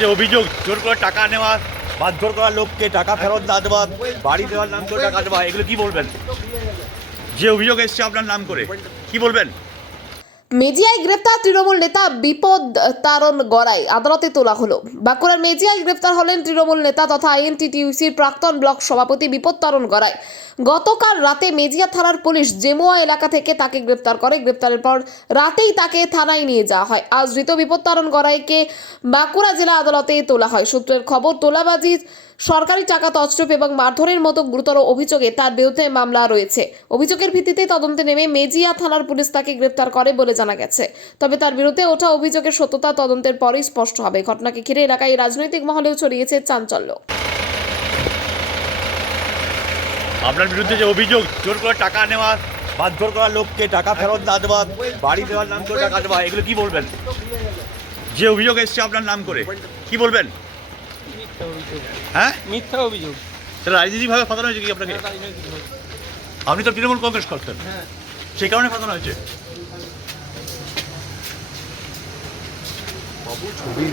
যে অভিযোগ জোর করে টাকা নেওয়া, মারধর করা, লোককে টাকা ফেরত না দেওয়া, বাড়ি দেওয়ার নাম করে টাকা দেওয়া, এগুলো কি বলবেন? যে অভিযোগ এসছে আপনার নাম করে, কি বলবেন? মেজিয়ায় গ্রেপ্তার তৃণমূল নেতা বিপদ তারণ গড়াই আদালতে তোলা হলো। বাঁকুড়ার মেজিয়ায় গ্রেপ্তার হলেন তৃণমূল নেতা তথা আইএনটিটিইউসির প্রাক্তন ব্লক সভাপতি বিপদ তারণ গড়াই। গতকাল রাতে মেজিয়া থানার পুলিশ জেমুয়া এলাকা থেকে তাকে গ্রেপ্তার করে। গ্রেপ্তারের পর রাতেই তাকে থানায় নিয়ে যাওয়া হয়। আজ ধৃত বিপদ তারণ গড়াইকে বাঁকুড়া জেলা আদালতে তোলা হয়। সূত্রের খবর, তোলাবাজি, সরকারি টাকা তছরূপ এবং মারধরের মতো গুরুতর অভিযোগে তার বিরুদ্ধে মামলা রয়েছে। অভিযোগের ভিত্তিতে তদন্তে নেমে মেজিয়া থানার পুলিশ তাকে গ্রেপ্তার করে বলে জানা গেছে। তবে তার বিরুদ্ধে ওঠা অভিযোগের সত্যতা তদন্তের পরেই স্পষ্ট হবে। ঘটনাকে ঘিরে এলাকায় রাজনৈতিক মহলেও ছড়িয়েছে চাঞ্চল্য। আপনার বিরুদ্ধে যে অভিযোগ জোর করে টাকা নেওয়া, মারধর করা, লোককে টাকা ফেরত না দেওয়া, বাড়ি দেওয়ার নাম করে টাকা দেওয়া, এগুলো কি বলবেন? যে অভিযোগ এসছে আপনার নাম করে, কি বলবেন? হ্যাঁ, মিথ্যা অভিযোগ। সেটা রাজনীতিভাবে ফাঁসানো হয়েছে কি আপনাকে? আপনি তো তৃণমূল কংগ্রেস করতেন, সেই কারণে ফাঁসানো হয়েছে। বাবু ছবি